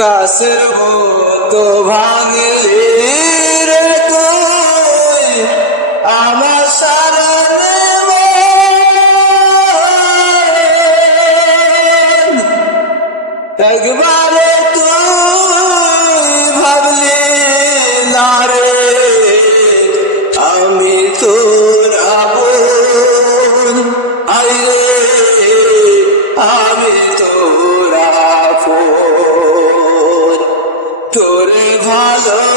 কাছের মতো ভাঙলি রে তুই আমার সারা জীবন। একবারে তুই ভাবলি না রে আমি তোর আপন। আইরে আমি তোর আপন, তোরে ভালো